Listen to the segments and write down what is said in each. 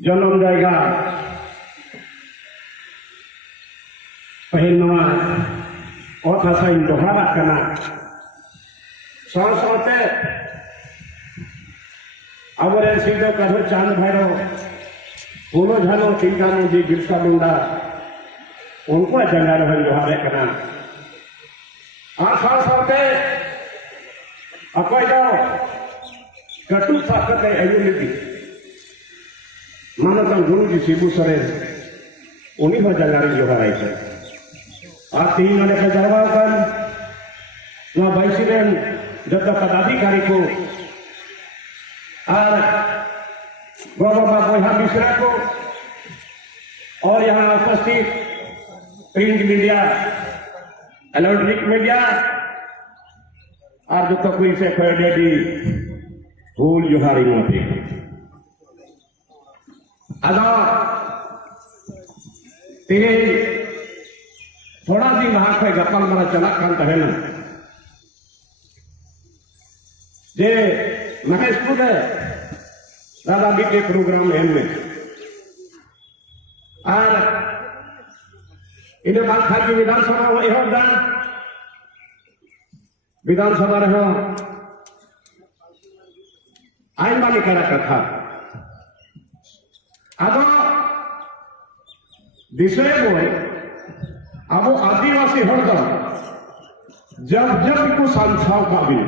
जन्म जाएगा पहल नवा और थासा इन दोहरा करना साथ अब सीधो कहो चांद भैरव फूलो झालो चिंता मुझे बिरसा मुंडा उनको जंगा रहे दोहरे करना साथ अकोई जाओ कटु साकत अयुनिटी मानव गुरु जी शिबू सरे उन्हीं को जंगारी जोहार है आज तीन वाले का जवाब कर वह बाइसिलेन जब तक पदाधिकारी को और बाबा बोहा मिश्रा को और यहाँ उपस्थित प्रिंट मीडिया इलेक्ट्रिक मीडिया और जो तक कोई से खड़े फूल जोहारी मोती अदा तेरे थोड़ा सी वहां पे गप्पल मरा चला कान है ना जे महेशपुर है दादा भी के प्रोग्राम है में और इन्हें बात खाली विधानसभा वो यह दान विधानसभा रहो आइन वाली करा कथा अब विषय बोल अब आदिवासी हरदम जब जब को संस्थाओं का भी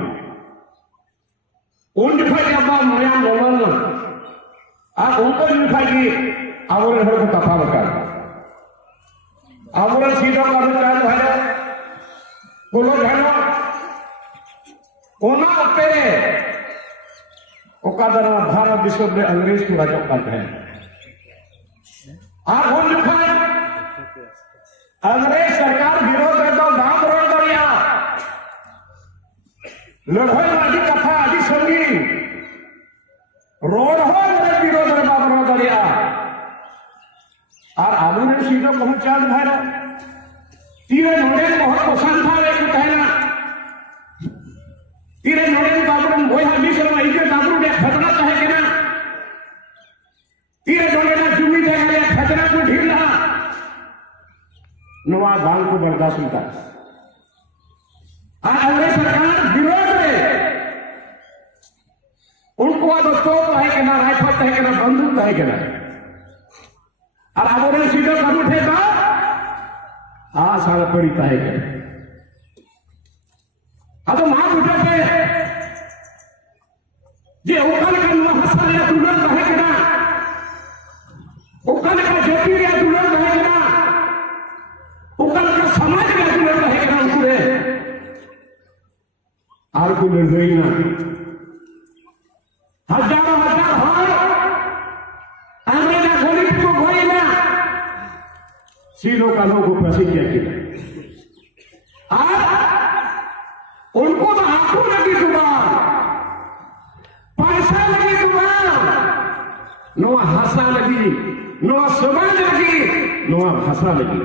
उन दिखाई अब नया मोबाइल आप उनको दिखाई की आवरण हर को कथा बता आवरण सीधा कर चाल भाई बोलो जानो ओना तेरे ओकादरा भारत विश्व में अंग्रेज को राजा करते हैं आप उन दिखाई अंग्रेज सरकार विरोध है तो नाम रोड दरिया लड़ाई वाली कथा आदि संगी रोड हो मेरे विरोध है बाप रोड दरिया और आलू ने सीधो पहुंचा भाई तीरे नोड़े बहुत पसंद था एक कहना तीरे नोड़े बाबू वो हमी से वही के बाबू ने खतरा कहे कि ना तीरे नोड़े ना जुमी दे गए खतरा को ढील रहा नवाब भाल को बर्दाश्त होता अंग्रेज सरकार विरोध में उनको अब तोप है कि ना राइफल है कि ना बंदूक है कि ना और अब उन्हें सीधो कर उठेगा सारा पड़ी है कि अब मां उठे पे ये उकल का हसन है तुरंत है कि ना लड़हईना हजारों हजार हर अंग्रेजा गोली को गोईना श्रीलंका लोगों को प्रतिज्ञा की उनको तो आंखों लगी जुबान, पैसा लगी जुबान, नो हंसा लगी, नो समाज लगी, नो भाषा लगी।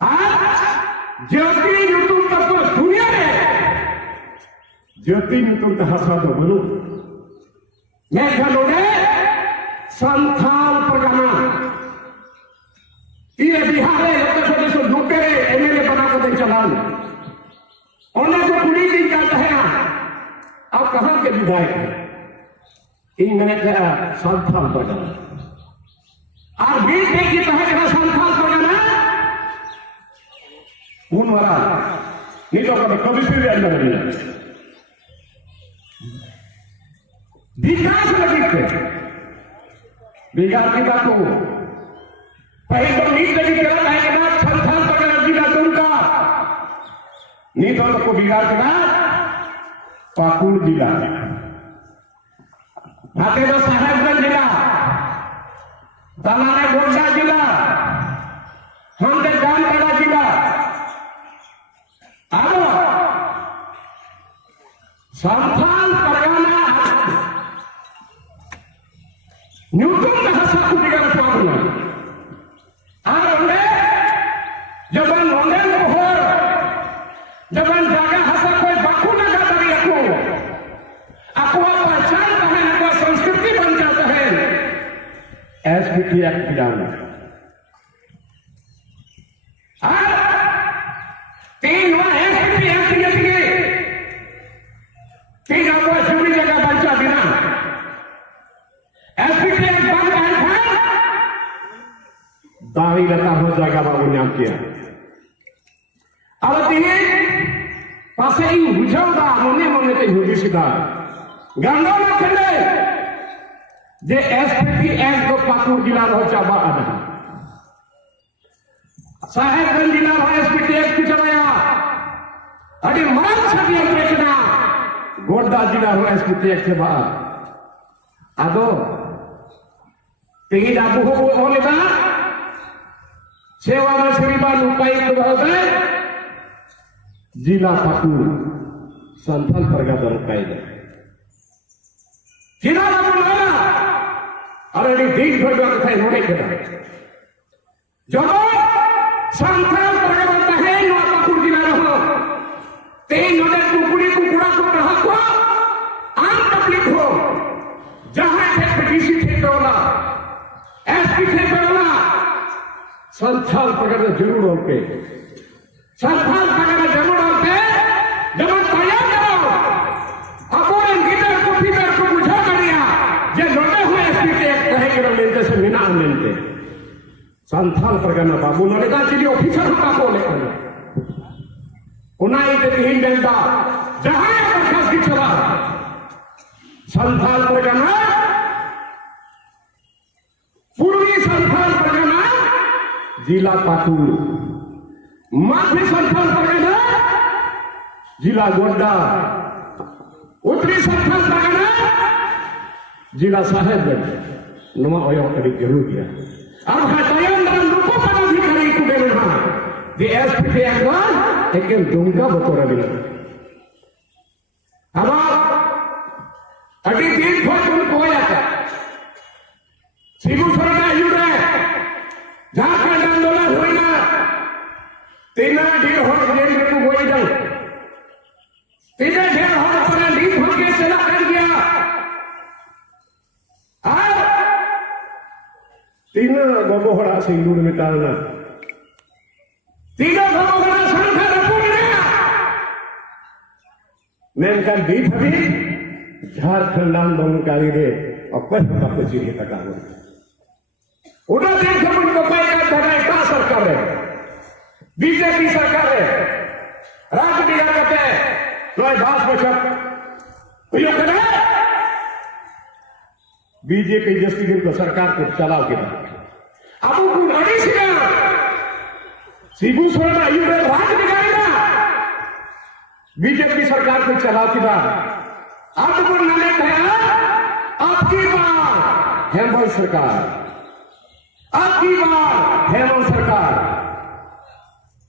आज ज्योति यूट्यूब तक दुनिया में ज्योति यूट्यूब तक हंसा तो बोलो मैं चलो ने संथाल परगना ये बिहार है उत्तर प्रदेश को लुटे एमएलए बना कर दे चलान उन्हें तो पूरी दिन जाता है अब कहां के विधायक है इन मैंने कहा संथाल परगना और बीच देखी तो है संथाल परगना उन वाला नहीं तो कभी से भी अंदर नहीं विकास लगी थे बिगाड़ की बात हो पहले तो नीट लगी करा है कि बात संथाल परगना जिला दुमका नीट वालों को बिगाड़ के बाद पाकुड़ जिला फातेमा साहेबगंज जिला दलारे गोड्डा जिला हमदे जामताड़ा जिला अब संथाल परगना न्यूटन का हंसा को बिगाड़ पाऊंगा जबन रोने हो जबन जागा हंसा कोई बाकू लगा तभी अकुआ पहचान है अकुआ संस्कृति बन जाता है एसपीटी एक्ट गिराना तीन एसपीटी एक्ट गिरे तीन अकुआ चूड़ी जगह बचा बिना एसपीटी एक्ट बंद है दावी लता हो जाएगा बाबू नाम किया अब तीन पासे इन बुझाऊंगा मोने मोने ते हुई सीधा गांडो में खेले जे एसपीटी एक्ट को पाकुड़ जिला हो चाबा आधा साहेबगंज जिला हो एसपीटी एक्ट की चलाया अरे मार छवि देखना गोड्डा जिला हो एसपीटी एक्ट के बाद आदो तीन आबू हो बोले ना सेवा में श्रीमान उपायुक्त महोदय जिला पाकुड़ संथाल परगना उपायुक्त जिला बोला अरे दिन भर कथा होने के जब संथाल परगना है नवा पाकुड़ जिला रहो तीन नोटे टुकड़ी कुकुड़ा को रहा को आम तकलीफ हो जहां डीसी क्षेत्र वाला एसपी क्षेत्र वाला संथाल परगना जरूर होते संथाल परगना जरूर होते जब तैयार करो अपने गिटर को फिकर को बुझा करिया जे लोटे हुए एसपी एक्ट कहेंगे ना मिलते से बिना मिलते संथाल परगना बाबू नरेगा चलिए ऑफिसर होता बोले उन्हें तीन जनता जहां प्रकाश की चला संथाल परगना पूर्वी संथाल परगना जिला पाकुड़ मध्य संथाल परगना जिला गोड्डा उत्तरी संथाल परगना जिला साहेबगंज नुमा होया कड़ी जरूर किया अब हटायन दान लोगों पर अधिकारी को दे रहा दी एसपीटी एक्ट एक दुंगा बतौर मिला अब अभी दिन भर तुमको होया था सिगुसरा का युद्ध है झारखंड आंदोलन हुई ना तीना ढेर हो जेल में को गोई जाओ तीना ढेर हो पर लीड हो के चला कर गया आज तीना गोबोहड़ा सिंदूर में डालना तीना गोबोहड़ा संख्या रपूना मैं का बीट भी झारखंड आंदोलनकारी रे अपन बाप जी के तक आवे उड़ा देख हम उनको पाएगा धराई का सरकार है बीजेपी सरकार है राज्य दिया करते हैं लोए भाष बचत ये करे बीजेपी जैसी को सरकार को चलाओ के अब उनको नहीं सिखा सिबू सोना युद्ध राज्य दिखाएगा बीजेपी सरकार को चला किया अब वो नले है आपकी बार हेमंत सरकार, आपकी बार हेमंत सरकार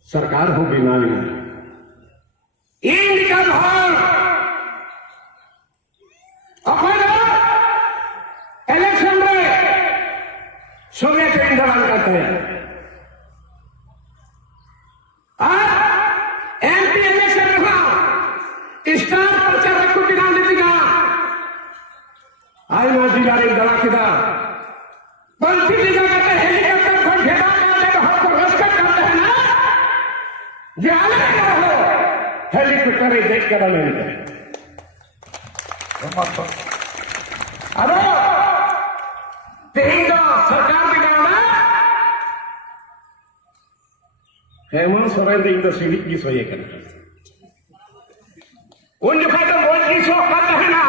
सरकार होगी नानी इनका भार अपन इलेक्शन में सोने के इंतजाम करते हैं। आज एमपी इलेक्शन में स्टार प्रचारक को गिरा देगा आज ना जिला रे दड़ा किदा पंची जिला का हेलीकॉप्टर को घेरा मारने को हमको रस्का करते हैं ना जाने का हो हेलीकॉप्टर ही देख कर लेंगे अरे तीन सरकार बिगाड़ा हेमंत सोरेन इन द सीढ़ी की सोए कर उन जो कहते बोल की सो करते हैं ना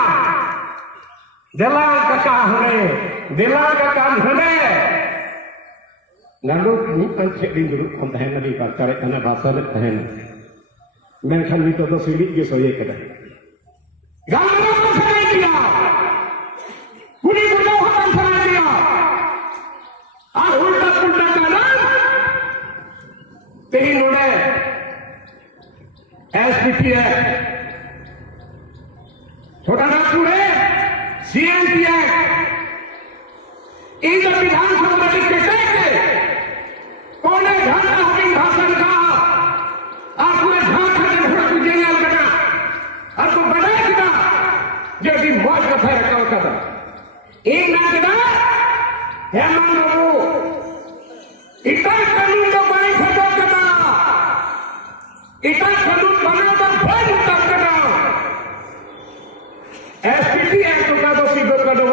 दिला का काम है दिला का काम है नंदो नहीं पंचे दिन दुरुप हम है नदी का करे कने भाषा ले है मैं खान भी तो सीढ़ी की सोए कर गांव में सराय किया पूरी गुजो खत्म सराय किया और उल्टा पुल्टा करना तीन उड़े एसपीटी है छोटा नागपुर है सीएमपी एक्ट इन विधानसभा के कोने घंटा होगी भाषण का और पूरे झारखंड में घोड़ा जेल करना और तो बनाए किया जो भी मौज का फैर रखा होता था एक ना किया हेमंत बाबू इतना कानून को बड़ी खतरा करना इतना कानून बना तो बड़ी उत्तर करना एसपीटी एक्ट का तो सीधो कर दो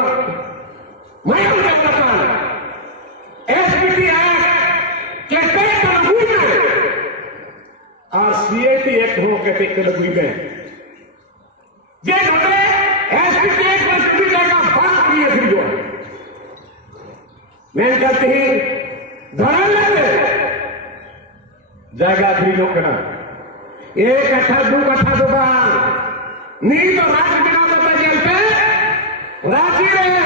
मैं उनका बता एसपीटी एक्ट के कई कानून में और सीएटी एक्ट हो के कानून में जे होते एसपीटी एक्ट में सीधी जगह बात किए फिर जो मैं कहती ही धरा ले जगह फिर जो करना एक कट्ठा दो दुकान नहीं तो राज बिना बता जेल पे रांची रहे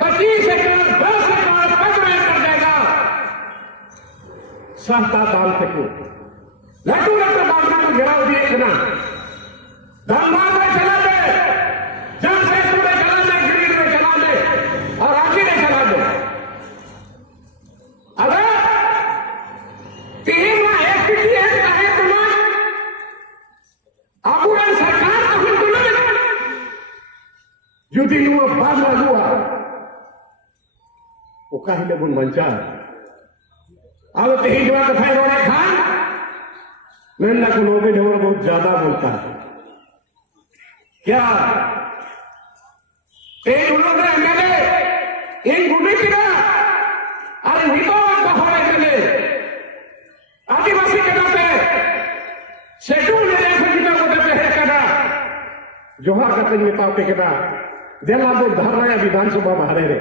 25 एकड़ 10 एकड़ 15 एकड़ जाएगा सहता दाल से को लट्टू लट्टू बांधना को घेराव दिए इतना धनबाद में चला दे जमशेदपुर में चला दे गिरिडीह में चला दे और रांची में चला दे अगर तीन में एसपीटी एक्ट है तुम्हें अब सरकार जुदी हुआ बादला हुआ वो कहीं बुन मंचा अब तेही जो कथा इन्होंने खान मैंने को लोग बहुत ज्यादा बोलता है क्या उन्होंने एमएलए इन गुंडी किया अरे हितो एमएलए आदिवासी के नाते शेड्यूल जोहार करते नेता पे कहता देला दो धरना विधानसभा बाहर रे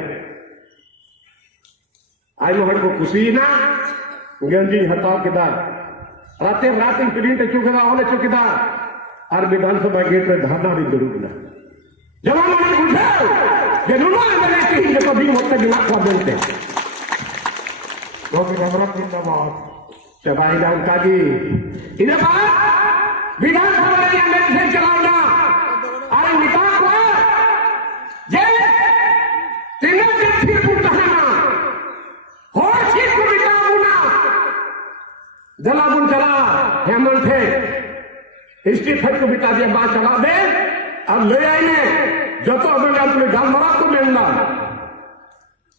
आज हर को खुशी ना गंजी हटाव के राते रात प्रिंट चुकेदा ओले चुकेदा और विधानसभा गेट में धरना भी जरूर ना जवान ने पूछा जे नुनो अंदर के ही जो भी मत दिला को बोलते वो भी नम्रत जिंदाबाद चबाई दान काजी इधर बात विधानसभा के अंदर से चलाना अरे नेता को जे तीनों के फिर पुटना हो चीज को बिताऊना जलाबुन चला हेमंत थे हिस्ट्री फट को बिता दिया बात चला दे अब ले आए जो तो हमने अपने गांव मरा को मिलना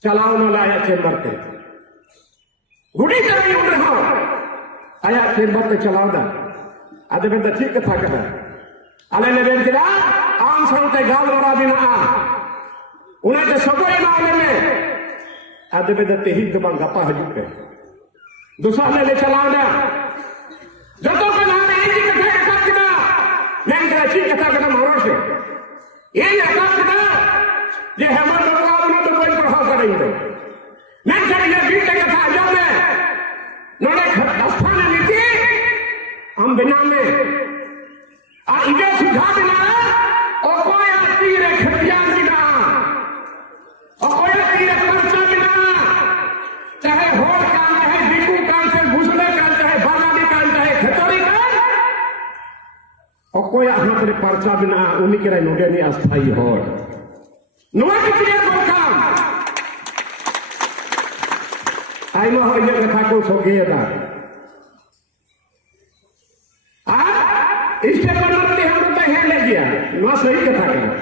चलाओ न लाया चेंबर पे गुड़ी चलाई उड़ रहा आया चेंबर पे चलाओ ना आधे बंदा ठीक कथा कहता अले ने बेन किया आम साउते गाल मरा बिना उन्हें के सबोई मामले में आधे बंदा तेही दबा गप्पा हजू पे दूसरा ले चलाओ ना जो तो के नाम एक ही कथा कथा किया मैं कहा ठीक कथा कथा मोर से ये कथा किया ये हेमंत बाबू ने तो कोई प्रभाव करेंगे मैं कहा ये बीते कथा जब में नोने स्थान नीति हम बिना में इधर सुझाव बिना कोई तीर खतियान बिना कोई तीर पर्चा बिना चाहे होट कान चाहे बिकू कान से भूसले कान चाहे बालाडी कान चाहे खतौरी कान कोई अपने पर्चा बिना उन्हीं के नोडे नहीं अस्थायी होट नुआ कितने बोलकाम आई मा हो ये कथा को सोगे था इससे बनते हम लोग है ले गया नुआ सही कथा करना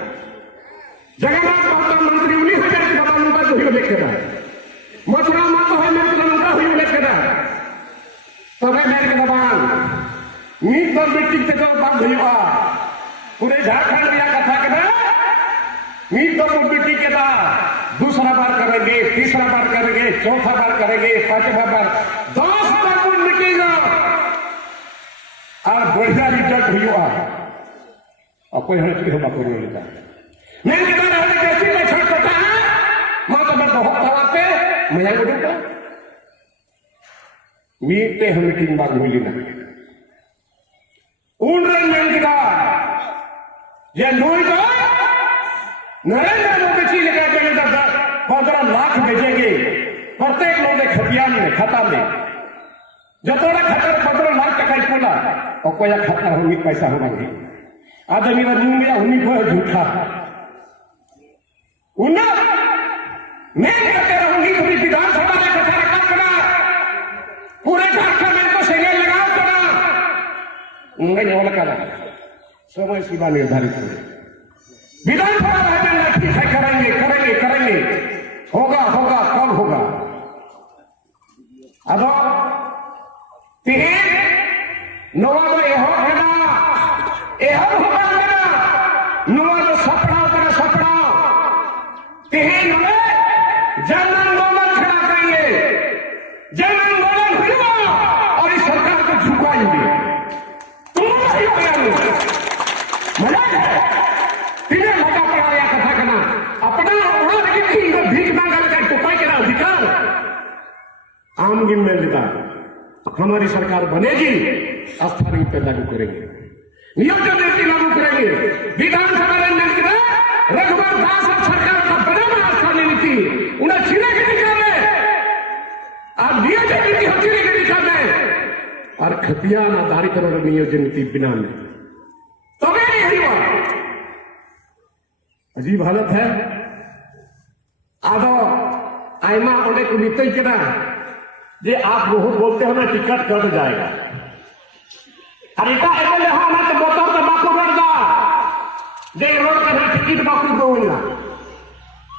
जगन्नाथ मंत्री उन्हीं हजार के बाबा का जो लेके था मथुरा माता है मेरे को लंका हुई लेके था तबे मेरे के दबान मीट पर मिट्टी से तो बात हुआ पूरे झारखंड में कथा करना मीट पर मिट्टी के था दूसरा बार करेंगे तीसरा बार करेंगे चौथा बार करेंगे पांचवा बार 10 बार मिटेगा और बढ़िया रिजल्ट हुआ और कोई हमें की होगा कोई नहीं मैं कहता रहा कैसी मैं छोड़ सकता है मां तो मैं बहुत दबाते मैं बोलूंगा मीटे हम मीटिंग बात मिली ना उन रंग का यह नोई का नरेंद्र मोदी लेकर 15 लाख भेजेंगे प्रत्येक लोग खतियान में खाता में जतोड़ा खाता 15 लाख टका बोला और कोई खाता होगी पैसा होगा नहीं आदमी का नींद गया उन्हीं को झूठा मैं कहते रहूंगी कभी विधानसभा में कथा रखा करा पूरे झारखंड में को सेने लगाओ करा नहीं करा समय सीमा निर्धारित करें विधानसभा में ठीक है करेंगे करेंगे करेंगे होगा होगा कब होगा अब तीन नवा यह होगा नवा सपना तेरा सपना तीन में जन आंदोलन खड़ा करेंगे जन आंदोलन हुआ और इस सरकार को झुकाएंगे तुम मजा है तिने लगा पड़ा या कथा करना अपना भीख मांगा टुपाई के अधिकार आम जिम्मेदार हमारी सरकार बनेगी स्थानीय पे लागू करेंगे नियोजन नीति लागू करेंगे विधानसभा में रघुवर दास सरकार का बना स्थानीय नीति उन्हें छीने के निकाले और नियोजन नीति हम छीने के निकाले और खतियान आधारित नियोजन नीति बिना में तभी नहीं हुआ अजीब हालत है आदो आयमा ओने को बीते के जे आप बहुत बोलते हो ना टिकट कट जाएगा अरे इतना एमएलए हो ना तो बोतल तो बाकू बढ़ा जे रोड के टिकट बाकू दूंगा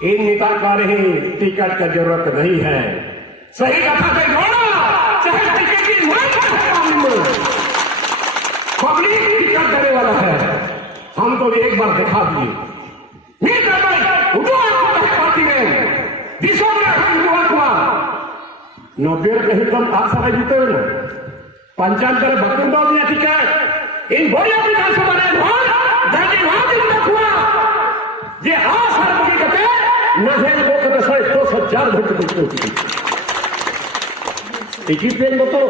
इन नेता का नहीं टिकट का जरूरत नहीं है सही कथा कही बोलो चाहे टिकट की मांग पब्लिक टिकट देने वाला है हम तो एक बार दिखा दिए पार्टी में दिशा में हुआ 90 कहीं कम आप सभा जीते हुए ना पंचायत बकुंडा दिया टिकट इन बोलिया विधानसभा ने हुआ ये आसर बनी कहते नहेल वो कहते 2,000 वोट टिकट देंगे बताओ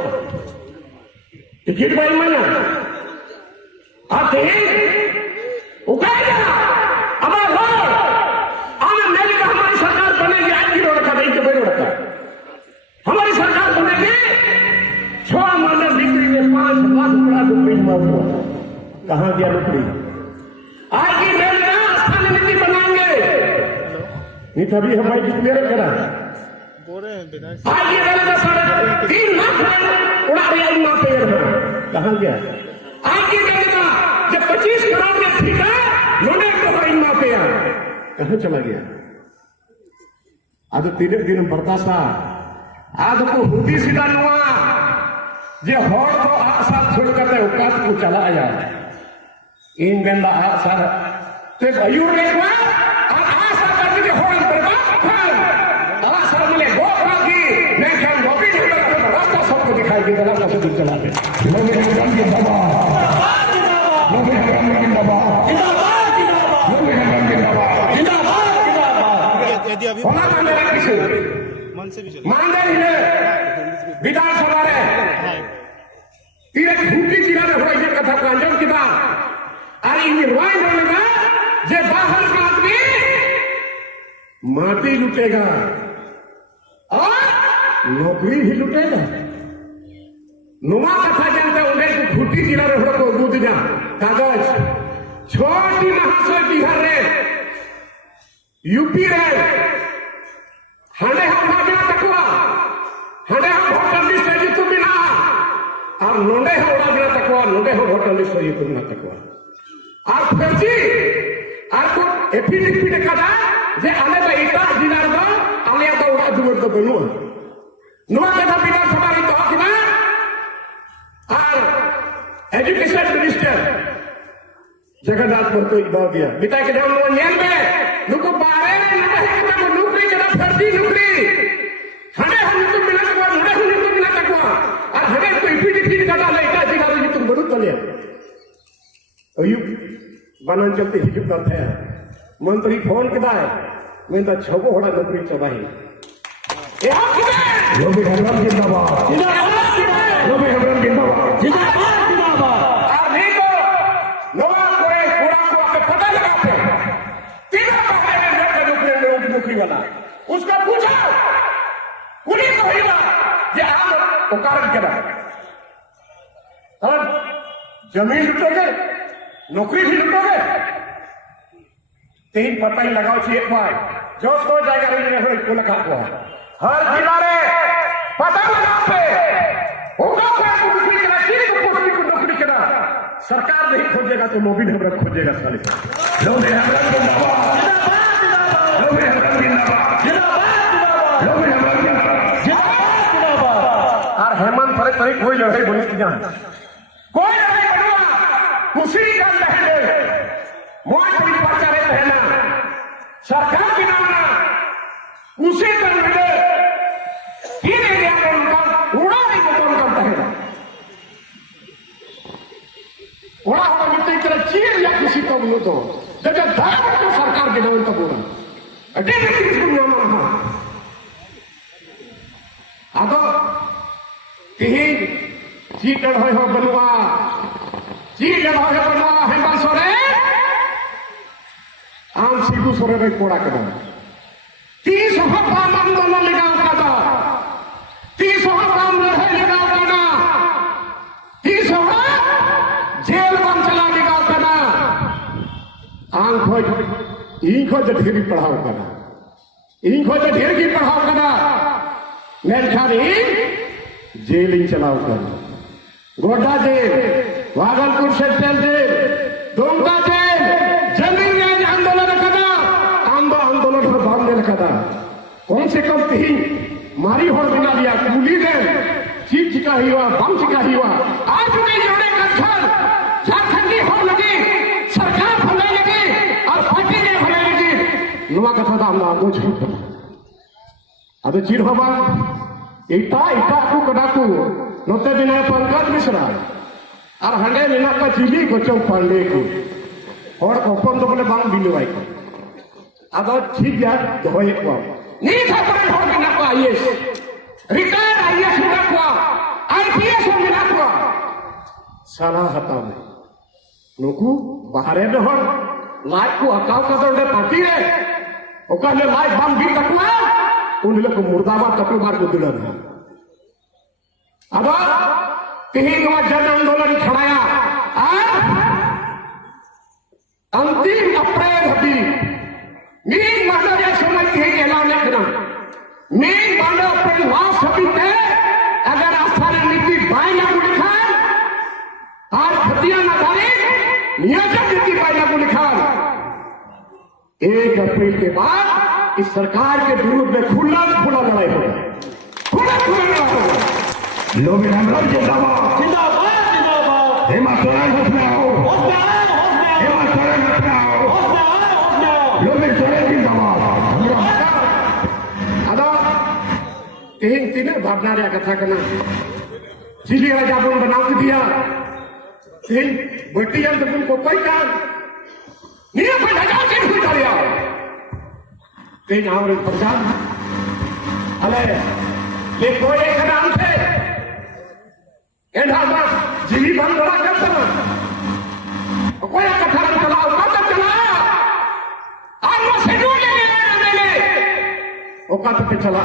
टिकट भाई मैंने आते उठाएगा हमारी सरकार बनेगी आज की रोड नहीं तो बड़ी रोड हमारी सरकार बनेगी 6 महीने बिक्री में 5 लाख रुपया हुआ कहां गया नौकरी आज की मेल में स्थानीय नीति बनाएंगे नहीं तभी हमारी कितने करा आज की मेल में 3.5 लाख उड़ा दिया कहां गया आज की मेल में जब 25 करोड़ में ठीका लोने को माफिया कहां चला गया आज तीन दिन बर्दाश्ता आज को हुदी सीधा नुआ जे होड़ को आसार छोड़ करते उकात को चला आया इन बेंदा आसार ते अयूर लेवा आसार करके जे होड़ बर्बाद कर आसार मिले गो की मैं क्या गोपी नहीं करता रास्ता सबको दिखाई दे रास्ता से दूर चला गया लोग हम के बाबा लोग हम के बाबा विधानसभा झूठी चिरा कथा को अंजम किया और इन रोए लगा जे बाहर का आदमी माटी लुटेगा और नौकरी भी लुटेगा। नुमा कथा जानते उन्हें तो खुटी जिला रहे को दूध जा कागज छोटी महाशय बिहार रे यूपी रे हंडे हम भागना तकवा हंडे हम होटल लिस्ट है जितु बिना और नोंडे हम उड़ा बिना तकवा नोंडे हम होटल लिस्ट है जितु बिना तकवा और फर्जी और को एफिडेविट कदा जे आले बा इटा जिला रो आले तो उड़ा दुवर तो बनु नुआ कथा बिना सवारी तो किना और एजुकेशन मिनिस्टर जगन्नाथ पर तो इबाद दिया बिता के नाम लो नेल में नुको बारे में ना है कि नौकरी जरा फर्जी नौकरी हमें हम तो मिला को हमें हम तो मिला को और हमें तो इफिडेविट कदा लेटा जिगा रो तुम बड़ू तले अयु बनन चलते हिजु करते हैं मंत्री फोन कदा है मैं तो छबो होड़ा नौकरी चबाही ए आप किने लोबे हरम जिंदाबाद लोबे हरम जिंदाबाद जिंदाबाद अभी तो नवा कोई पूरा को आके पता लगाते तीनों पहले नौकरी वाला उसका पूछा पुलिस को ही ये आप कारण क्या और जमीन लुटोगे नौकरी भी लुटोगे तीन पता ही लगाओ चाहिए भाई जो तो जाएगा नहीं को लगा हुआ हर जिला रे पता लगाते नौकरी करा सरकार नहीं खोजेगा तो मोबिल हमरा खोजेगा साले और हेमंत फरे तरी कोई लड़ाई बोले की जान कोई लड़ाई बनवा कुछ का लहरे मोय कोई पर्चा रहना सरकार की नाम ना उसे कर मिले धीरे धीरे उनका उड़ा नहीं बतौन करता है उड़ा हुआ मिलते तरह चीर या किसी को बोलो तो जब धर्म तो सरकार के नाम तक बोला अटेंड किसी को नाम ना आगो कहीं चीट लड़ाई हो बनवा चीट लड़ाई हो बनवा है बासोरे आम सीधु सोरे में कोड़ा कदा 30 काम आंदोलन लगाओ कदा 30 काम लड़ाई लगाओ कदा 30 जेल बम चला लगाओ कदा आंख हो इनको जो ढेरी पढ़ाओ कदा इनको जो ढेर की पढ़ाओ कदा मेरे खाली जेल ही चलाओ कदा Godda jail Bhagalpur central jail Dumka jail जमीन आंदोलन कदा आंदोलन पर बांधने कदा कम से कम 3 मारी होड़ बिना लिया कुली ने चीज चिका हुआ बम चिका हुआ आज उन्हें जोड़े कंठर झारखंडी हो लगी सरकार भले लगी और पार्टी ने भले लगी नुआ कथा था हम आगो छोड़ अबे चिर होबा इटा इटा को कडाकू नोते बिना पंकज मिश्रा और हंडे बिना का चिली को चौ पांडे को और ओपन तो बोले बांग बिलो भाई को अब ठीक यार तो होए को नहीं था पर हो बिना को आईएएस रिटायर आईएएस बिना को आईपीएस बिना को साला हता में नुकू बाहरे में हो लाइक को हकाव का तो पार्टी है ओका ले लाइक बांग भी तकवा उन लोग को मुर्दाबाद तकवा मार को दिलन है अब कहीं जन आंदोलन खड़ाया अंतिम अप्रैल हबी मीन मानव या समय के ऐलान लिखना मीन मानव अप्रैल लास्ट हबी तय अगर आस्था नीति बाय लागू लिखा और खतिया न तारीख नियोजन नीति बाय लागू लिखा 1 अप्रैल के बाद इस सरकार के विरुद्ध में खुला लड़ाई होगा खुला लड़ाई होगा लोग जिंदाबाद जिंदाबाद जिंदाबाद हेमंत सोरेन होश आओ हेमंत सोरेन होश आओ लोग सोरेन जिंदाबाद अदा कहीं तीन भावना रे कथा करना जिली राजा बोल बना के दिया कहीं बट्टी जन तुम को कोई काम नहीं कोई राजा चीज हुई डालिया कहीं और प्रचार अरे ये कोई एक नाम थे जिली बंद बड़ा करता कोई कथा चलाओ कथा चला औकात पे चला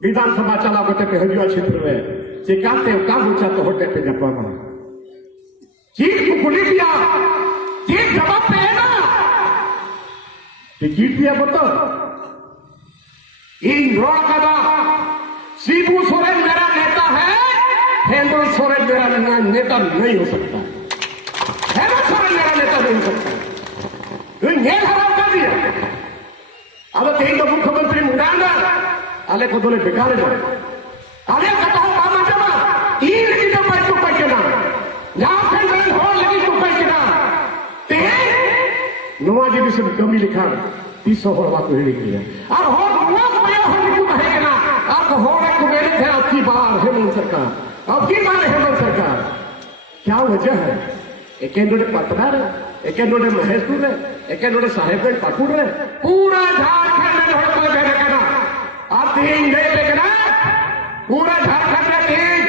विधानसभा चला गोटे पे हजुआ क्षेत्र में चिकाते का पूछा तो होटे पे जपा बना चीट को खुली दिया चीट जवाब पे है ना टिकट दिया बता इन रोड का शिबू सोरेन मेरा नेता है हेमंत सोरेन मेरा नेता नहीं हो सकता हेमंत सोरेन मेरा नेता नहीं हो सकता नेल हराम कर दिया अब तीन तो मुख्यमंत्री मुंडांगा आले को दोले बेकार है आले कथा मामा जमा ई लगी तो पर चुप के ना जहां पे गन हो लगी चुप के ना ते नवाजी भी सब कमी लिखा 300 हो बात ही लिखी है अब हो नवा को ये हो क्यों है ना अब हो रे को मेरे थे आपकी बार हेमंत सरकार अब की बार हेमंत सरकार क्या वजह है एक एंडोडे पत्रकार है एक एंडोडे महेशपुर है एक एंडोडे साहेबगंज पाकुड़ है पूरा झारखंड में हड़प लगे करना आप तीन ले लेकर पूरा झारखंड में तीन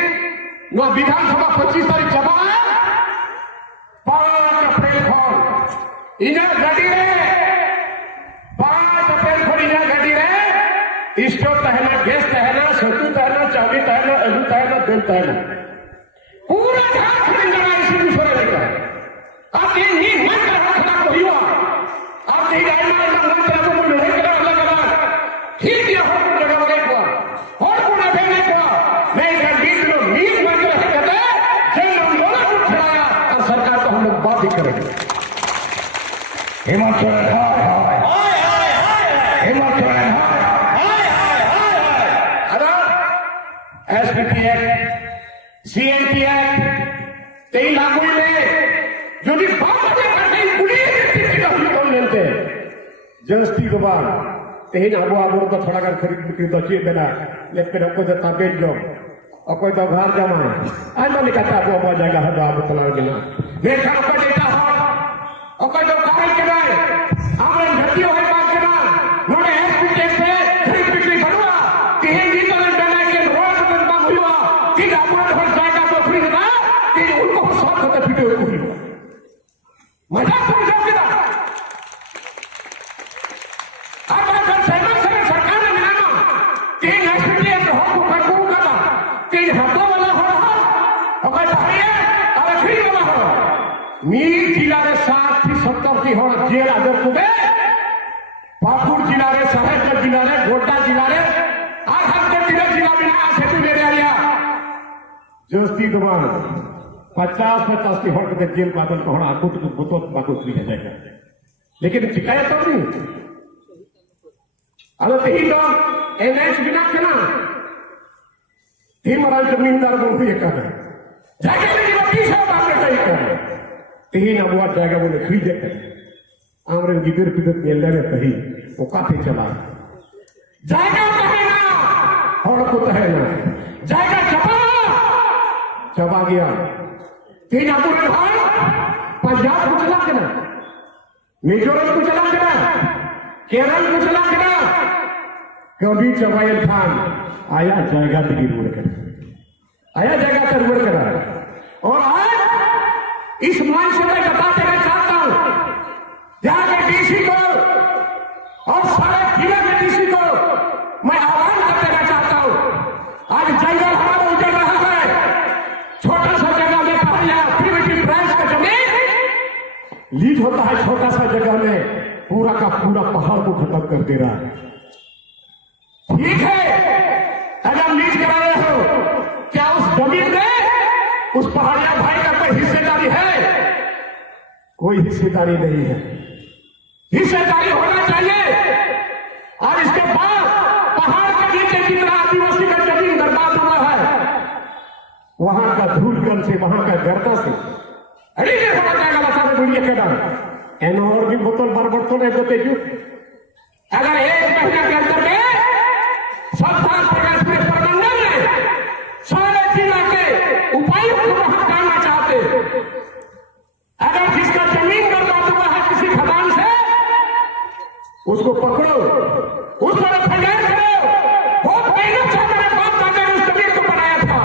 नो विधानसभा 25 तारीख जमा 5 अप्रैल को इन्हें गड्डी रे 5 अप्रैल को इन्हें गड्डी रे स्टोव तहना गैस तहना सत्तू तहना चावल तहना आलू तहना तेल तहना पूरा झारखंड में इसी दूसरे लेकर आप तीन ही मन का रखना कोई हुआ आप तीन आइना मन तरफ को नहीं करा अलग अलग ठीक है हो जगह बने को और कोने पे नहीं को नहीं कर बीच में मीट बन रहे कहते जन आंदोलन उठाया और सरकार को हम लोग बात ही करेंगे हेमंत सोरेन हाय हेमंत सोरेन हाय अरे एसपीटी एक्ट सीएनटी एक्ट 3 लागू में जो भी बात करते पुलिस की तो मिलते जस्ती के बाद तेज आबो आबो तो थोड़ा कर खरीद बिक्री तो चाहिए देना लेकिन आपको तो ताबेज जो और कोई तो घर जमा है आज तो निकलता वो हो जाएगा हद आबो तला देना देखा आपका डेटा हो और कोई तो कार्य के लिए हमारे धरती है बात करना नोटे एसपी टैक्स से खरीद बिक्री करवा तीन दिन तो देना के रोज बनता हुआ कि आबो हो जाएगा तो फ्री ना कि उनको सब होता फिटे हुए मजा समझो किधर अब अगर सरकार ने मिलाना तीन एसपीटी तो हो को करा तीन हाथों वाला हो रहा अगर भाई अगर फ्री वाला हो मीर जिला रे 60 થી 70 की हो जेल आदर को पाकुड़ जिला रे साहेबगंज जिला रे गोड्डा जिला रे आज हम के जिला में ना सेतु ले आया जस्ती दुबार 50 की होट के जेल बादल को होना कुट बुतोत बाकुट भी जाएगा लेकिन शिकायत तो नहीं अब यही तो एनएच बिना केना तीन मराल जमींदार बोलते ये कर जाके लेकिन 20 बात नहीं कर तीन अबुआ जाएगा बोले खरीद कर आमरे गिदर पिदत मेल में कही वो काफी चला जाएगा कहेगा और को है ना जाएगा चबा गया तीन अबुआ भाई पंजाब को चला के ना मिजोरम को चला के ना केरल को चला के ना कभी चबायल खान आया जाएगा तरीबड़ कर आया जाएगा तरीबड़ कर और आज इस मंच से मैं बता देना चाहता हूं यहाँ के डीसी को और सारे जिले के डीसी को मैं आह्वान कर देना चाहता हूं आज जंगल हमारा उजड़ रहा है छोटा सा जगह में प्रिमिटिव ब्रांच का जमीन लीज होता है छोटा सा जगह में पूरा का पूरा पहाड़ को खत्म कर दे रहा है ठीक है अगर लीज करा रहे हो क्या उस जमीन में उस पहाड़िया भाई का कोई हिस्सेदारी है कोई हिस्सेदारी नहीं है हिस्सेदारी होना चाहिए और इसके बाद पहाड़ के नीचे कितना आदिवासी का जमीन बर्बाद हुआ है वहां का धूलकण से वहां का गर्दा से अरे ये होना जाएगा बता दे दुनिया के नाम एनो और भी बोतल बार बोतल नहीं बोते क्यों अगर 1 महीने के अंदर में सरकार प्रबंधन में सारे जिला के उपायुक्त वहां करना चाहते अगर जिसका जमीन बर्बाद हुआ है किसी खदान से उसको पकड़ो उस पर एफआईआर करो बहुत मेहनत से मेरे बाप दादा ने उस जमीन को बनाया था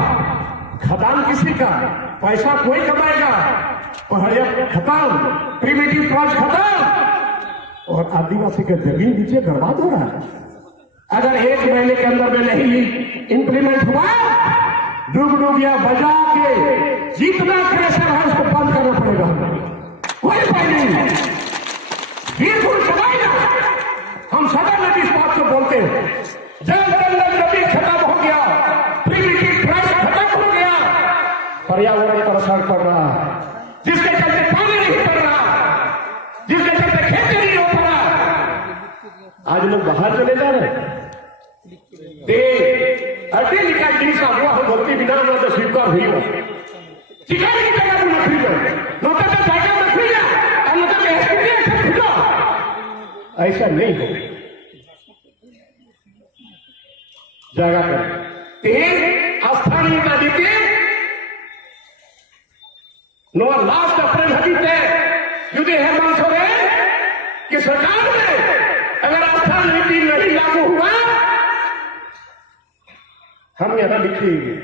खदान किसी का पैसा कोई कमाएगा पहाड़िया खत्म, प्रिमिटिव क्रॉस खत्म और आदिवासी का जमीन नीचे बर्बाद हो रहा है। अगर 1 महीने के अंदर में नहीं इंप्लीमेंट हुआ, डुगडुगिया बजा के जितना क्रेशर है उसको बंद करना पड़ेगा। कोई उपाय नहीं है, बिल्कुल चलाएगा। हम सदा में इस बात को बोलते हैं, जल जंगल जमीन खत्म हो गया, प्रिमिटिव क्रॉस खत्म हो गया, पर्यावरण पर असर पड़ रहा है, जिसके चलते पानी नहीं पड़ रहा, जिसके चलते खेती नहीं हो पा रहा। आज लोग बाहर चले जा रहे हैं, अड्डी निकाल जिनसा हुआ हो गलती बिना ना तो स्वीकार हुई हो सिखाने की जगह में नौकरी लो, नौकर तो जाएगा नौकरी जा और नौकर के एक्सपीरियंस खुलो। ऐसा नहीं हो, जगह पर तेल स्थानीय का नीति नो लास्ट अप्रैल हकीते युद्धे हेमंत सोरेन की सरकार में अगर स्थानीय नीति नहीं लागू हुआ, हम यहां लिखेंगे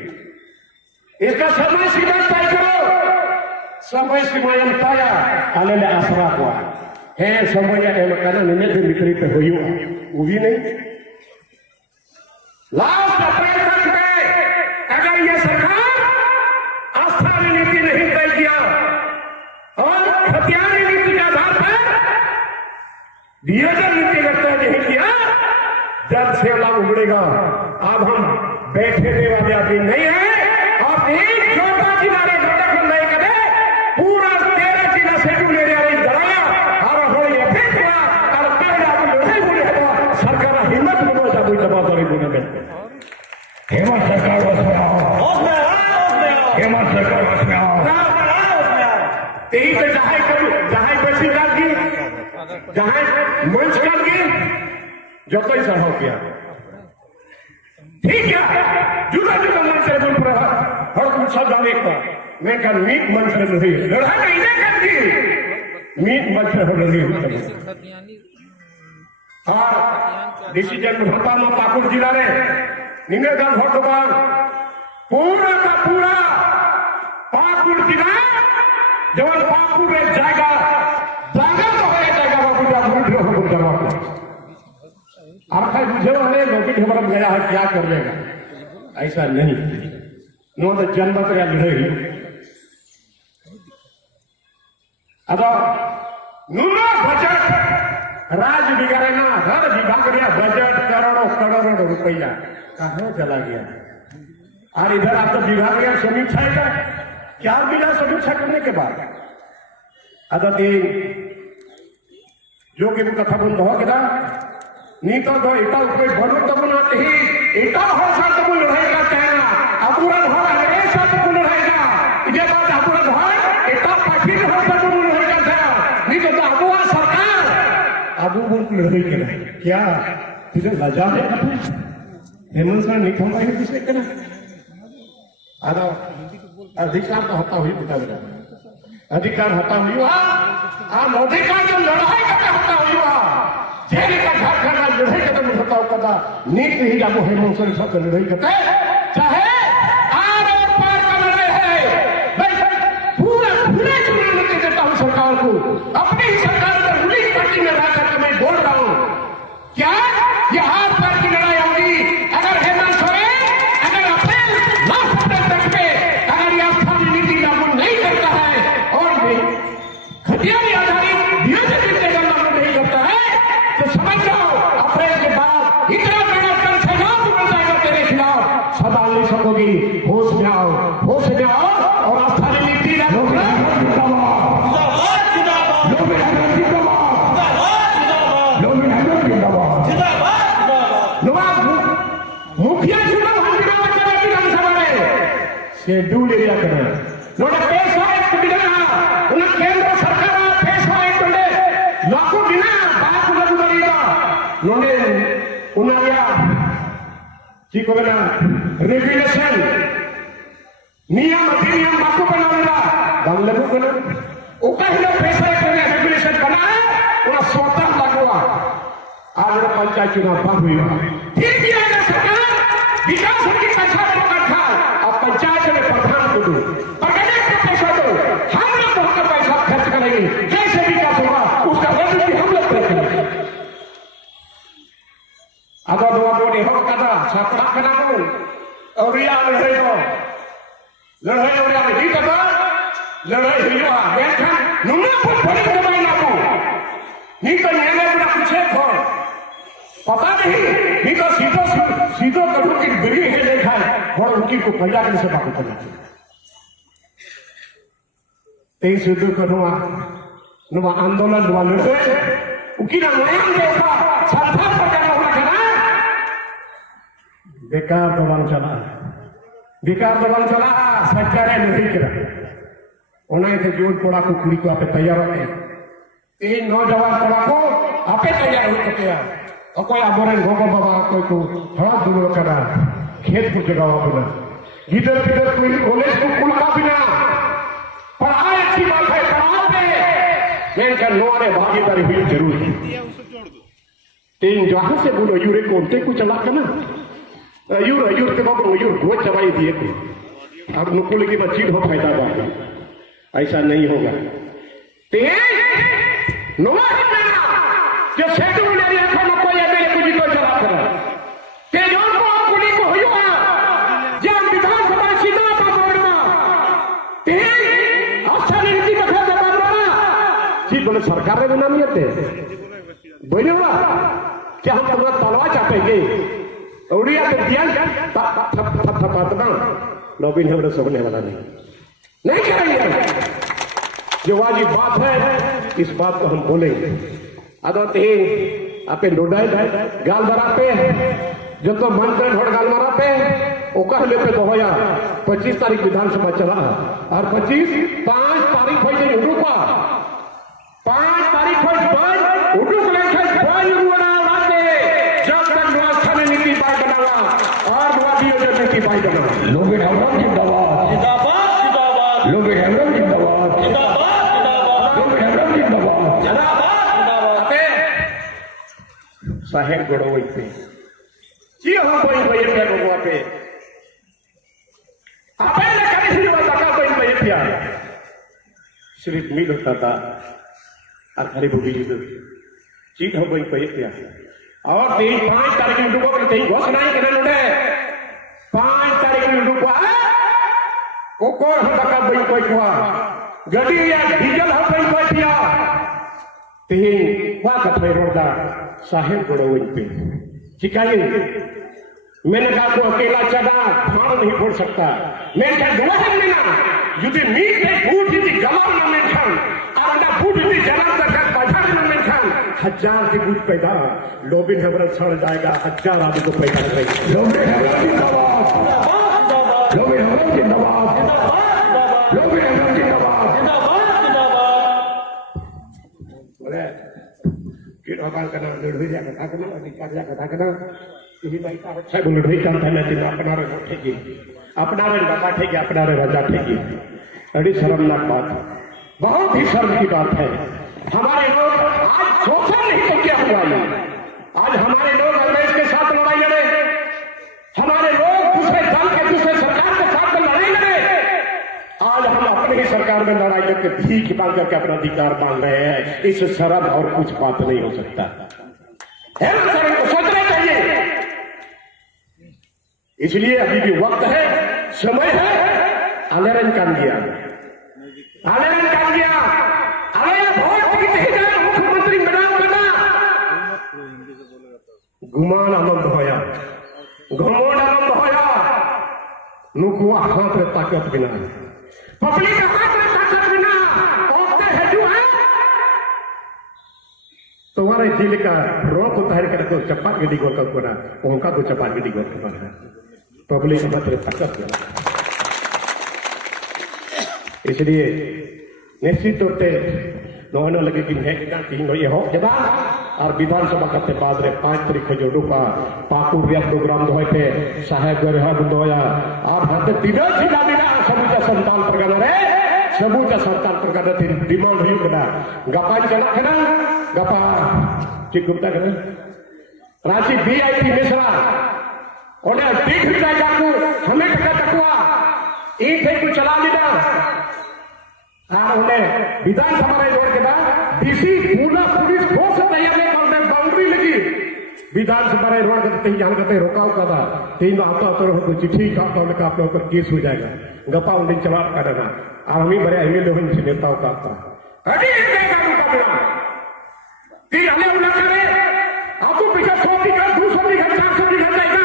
इसका समय सीमा तय करो। समय सीमा तय आलेले आसरा को है समय एमकाना निमेद विपरीत होयो वो भी नहीं। लास्ट अप्रैल तक में अगर यह सरकार स्थानीय नीति नहीं तय किया और खतियानी नीति के आधार पर नियोजन नीति का तय नहीं किया, जब से लाभ उमड़ेगा। अब हम बैठने वाले आदमी नहीं है और एक छोटा किनारे घटक नहीं करे, पूरा 13 जिला शेड्यूल एरिया में जलाया और हो ये फिर हुआ और पहला तो लड़ाई बोले तो सरकार हिम्मत में जा कोई जवाबदारी बोले में हेमंत सरकार उसमें आओ, हेमंत सरकार उसमें आओ। यही तो जहां बसी कर दी, जहां मंच कर दी, जो कोई चढ़ाव किया ठीक है, जुदा जुदा मंच से बोल रहा हर कुछ सब जाने का मैं कल मीट मंच से नहीं लड़ाई नहीं कर दी, मीट मंच से हो रही है। और डिसीजन होता में पाकुड़ जिला ने निंगेगढ़ भोटबाग पूरा का पूरा पाकुड़ जिला जब पाकुड़ में जाएगा जाएगा तो हो जाएगा बाबू जवाब आप बुझे वाले नौकरी खबर गया है क्या कर लेगा, ऐसा नहीं। नो तो जन्म या लड़े अब नुना बजट राज बिगाड़े ना, हर विभाग बजट करोड़ों रुपया कहाँ चला गया। और इधर आप तो विभाग समीक्षा है क्या मिला समीक्षा करने के बाद अदर जो कि कथा बंद हो गया नहीं तो इतना कोई बनो तब नहीं इतना हो सकता तो लड़ाई का कहना अपूर्ण हो ऐसा तो लड़ाएगा इधर बात अपूर्ण हो इतना कठिन हो सकता तो लड़ाई का था नहीं तो अबुआ सरकार अबू बोल लड़ाई के नहीं क्या तुझे लजा है हेमंत सर नहीं खंबा है किसे करना आधा अधिकार तो हता हुई बता दे अधिकार हता हुई आप अधिकार जो लड़ाई का हता हुई जेल का घर करना लड़ाई का तो मुझे पता नीट ही जागो हेमंत सर सब लड़ाई करते चाहे आर और पार का लड़ाई है मैं पूरा खुले चुनाव के देता हूं सरकार को अपनी ही सरकार पर रूलिंग पार्टी में रहकर मैं बोल रहा हूं क्या ये आर पार की लड़ाई होगी अगर हेमंत सोरेन अगर अप्रैल लास्ट अप्रैल तक में अगर यह स्थानीय नीति लागू नहीं करता है और खतियानी आधारित नियोजित नीति लागू नहीं करता है तो समझ जाओ अप्रैल के बाद इतना बड़ा कल से नाम बन जाएगा तेरे खिलाफ सदा नहीं सकोगी। होश में आओ और स्थानीय नीति लागू मुखिया चुनाव विधानसभा में शेड्यूल एरिया करना नोट पेश केंद्र सरकार पेश लाखों दिन बात लागू करेगा नोने उनाया ठीक हो गया रेगुलेशन नियम अधिनियम बाकू बनावेगा दाम लागू करना ओका ही पैसा करने रेगुलेशन बनाए उना स्वतः लागूआ आज पंचायत चुनाव बंद हुई फिर भी अगर सरकार विकास की कक्षा में रखा अब पंचायत में प्रधान को दो और पैसा दो हम लोग सापड़ा कना को औरिया लड़ाई को लड़ाई औरिया में ठीक है लड़ाई हुआ देखा नुमा को बड़ी दबाई ना को नहीं तो नेले बड़ा कुछ है पता नहीं नहीं तो सीधो करूँ की बिरी है देखा है और उनकी को भैया के से बात करना तेई सीधो करूँगा नुमा आंदोलन नुमा लड़े उनकी ना नया देखा सरकार पर क्या हुआ चला बेकार दबाव चला सरकार नहीं करा उन्हें तो जोर पड़ा को कुड़ी को आपे तैयार होते तीन नौजवान पड़ा को आपे तैयार हो चुके हैं और कोई आमोरन भोगो बाबा कोई को थोड़ा दूर करा खेत को जगाओ बिना इधर कोई कॉलेज को कुल का बिना पढ़ाई अच्छी बात है पढ़ाओ पे लेकिन लोगों भागीदारी हुई जरूरी तीन जहां से बोलो यूरे कोनते को चला करना यूर के बाबू यूर गोद चबाई दिए थे अब नुकुल की बच्ची हो फायदा बात ऐसा नहीं होगा जो सेटू ले रखा न कोई एमएलए को जीतो चला कर तेजों को कुली को हुआ जब विधानसभा सीधा पापड़मा ते अवस्था नीति का खाता पापड़मा जी बोले सरकार ने नाम लेते बोले हुआ क्या हम तुम्हारा तलवा चापेंगे उड़िया के दिया थपथपातना लॉबिन है सोने वाला नहीं करेंगे जो वाजिब बात है इस बात को हम बोलेंगे आदत है आपे लोडाई गाल बराते जो तो मंत्र ढोड़ गाल मराते वो कहले पे तो होया 25 तारीख विधानसभा चला और 5 तारीख हो जाए उड़ूपा 5 तारीख हो उड़ूक लेकर जब तक व्यवस्था में नीति पाई बनावा और वादियों ने नीति पाई बनावा लोग हेमरम जिंदाबाद लोग हेमरम जिंदाबाद लोग हेमरम जिंदाबाद साहेब गड़ोई पे जी हो कोई भैया पे लोगों पे आपे ने कभी ही वाला का कोई भैया पिया सिर्फ मिल होता था और खरी बुगी चीज हो कोई भैया पिया और 5 तारीख में डूबो करते ही घोषणा ही करने लगे 5 तारीख में डूबो वो कौन होता का भाई कोई हुआ गड्डी या डीजल हो कोई पिया तीन हुआ कथवे रोड़ा साहेब गड़ोई पे चिकाई मैंने कहा को अकेला चढ़ा फाड़ नहीं फोड़ सकता मैं क्या दुआ लेना युद्धि मीट है बूढ़ युद्धि गलम न में खान और ना बूढ़ युद्धि जलन तक बाजार न में खान 1000 की बूझ पैदा लोबिन हेमरम सड़ जाएगा 1000 आदमी को पैदा करेगा लोबिन हेमरम जिंदाबाद लोबिन हेमरम जिंदाबाद लोबिन हेमरम जिंदाबाद बोले कि भगवान का नाम लड़वी जा कथा करना अधिकार जा कथा करना यही भाई का अच्छा बोल रही काम था मैं तीन अपना रे बैठेगी अपना रे बैठेगी अपना रे बजा ठेगी बड़ी शर्मनाक बात बहुत ही शर्म की बात है हमारे लोग आज शोषण नहीं तो क्या हुआ आज हमारे लोग अंग्रेज के साथ लड़ाई लड़े हमारे लोग दूसरे दल के दूसरे सरकार के साथ लड़ाई लड़े आज हम अपने ही सरकार में लड़ाई करके भीख मांग करके अपना अधिकार मांग रहे हैं इस शर्म और कुछ बात नहीं हो सकता है ना सर इनको सोचना चाहिए इसलिए अभी भी वक्त है समय है आलेरन काम किया मुख्यमंत्री बनाओ करना गुमान आनंद होया घमोड आनंद होया नुकुआ हाथ में ताकत बिना पब्लिक हाथ में ताकत बिना औरतें है जो है तुम्हारे जिले का रोक उतार कर तो चप्पा गिटी गोल का कोना उनका तो चप्पा गिटी गोल का पब्लिक हाथ में ताकत बिना इसलिए निश्चित तौर पर नौना लगे कि ये हो जब और विधानसभा करते बाद 5 तारीख को जो डूबा पाकुर प्रोग्राम दोहे पे साहेब दोया और हाथे दिना छिना दिना सबूचा संतान प्रगण रे सबूचा संतान प्रगण डिमांड हुई कदा गपा चला कना गपा चिकुता कना रांची वीआईपी मिश्रा ओने देख जाएगा को हमें टका टकवा एक थे को चला लेना उन्हें विधानसभा में जोड़ के बाद डीसी पूरा पुलिस फोर्स तैयार बाउंड्री लगी विधानसभा रे रोड करते यहाँ करते रोकाव कदा तीन आता तो को चिट्ठी का तो लेकर आप लोग पर केस हो जाएगा गपा उन दिन चलाव करना और हम ही बड़े एमएलए होने से नेताओं का आता अरे ये जाएगा उनका बिना तीन हमें उन्हें करे आप तो पिछले 100 बीघा 200 बीघा 400 बीघा जाएगा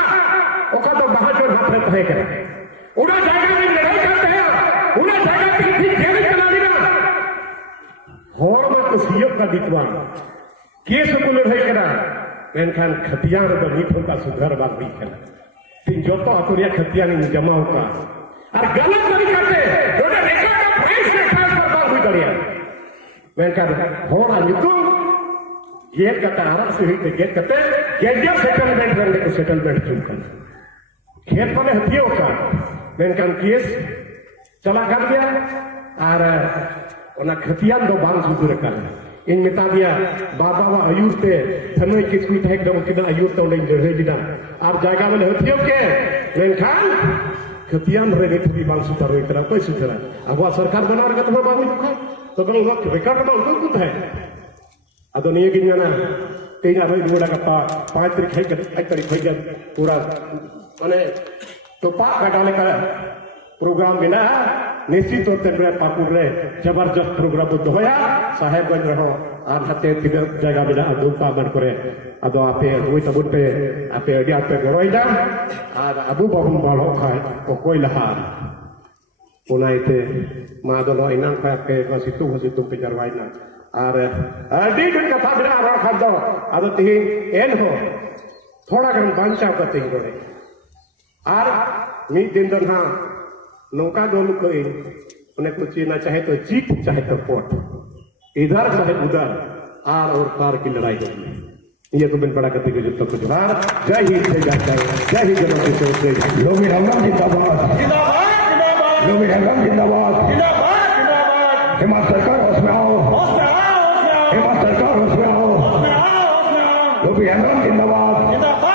ओका तो बहादुर हाथ रहता है करे उन्हें जाएगा में लड़ाई करते हैं उन्हें जाएगा कि ठीक जेल चला देना और में तो सीएम का दितवान केस को लड़ाई करा मेनखान खतियान तो नीतों का सुधार बात भी करना तीन जो तो अतुरिया खतियान इन जमाओं का और गलत तरीका से जो ने रेखा का प्राइस से ट्रांसफर बात हुई करिया मेनखान हो रहा नितो गेट का तारक से हुई तो गेट करते गेट सेटलमेंट करने को सेटलमेंट क्यों करना खेत वाले हथियों का मेनखान केस चला कर दिया और उन्हें खतियान दो बांग सुधर कर इन मिता दिया बाबा वा आयुर ते थनोई किसकुई थे कि उनके आयुर तो उन्हें जड़े दिना और जायगा में हथियों के मेनखान खतियान रे थोड़ी बांग सुधर हुई तरह कोई सुधर अब वह सरकार बना रहा तो बाबू को तो बंग वक्त रिकॉर्ड में उनको कुछ है अदो नहीं कि ना तीन आदमी जोड़ा का 5 तारीख है पूरा माने तो पाक डाले का प्रोग्राम बिना निश्चित तौर पर पाकुर रे जबरदस्त प्रोग्राम तो होया साहेबगंज रहो और हते तीन जगह बिना दुपा बन करे अदो आपे रुई तबुन पे आपे अडी आपे गरोइदा और अबू बाबू बालो खाय को कोई लहा उनाइते मादलो इनान का पे सितु पे जरवाइना और अडी दिन कथा बिना रो खादो अदो ती एन हो थोड़ा गन बांचा करते ही रे और मिद दिन दो ना नौका गोलू कोई उन्हें कुछ ना चाहे तो जीत चाहे तो पोट इधर चाहे उधर आर और पार की लड़ाई होगी ये तो बिन बड़ा करते हुए जब तक कुछ बार जय हिंद से जाता है जय हिंद जब से जय लोमी हंगम जिंदाबाद लोमी हंगम जिंदाबाद हिमाचल सरकार होश में आओ हिमाचल सरकार होश में आओ लोमी हंगम जिंदाबाद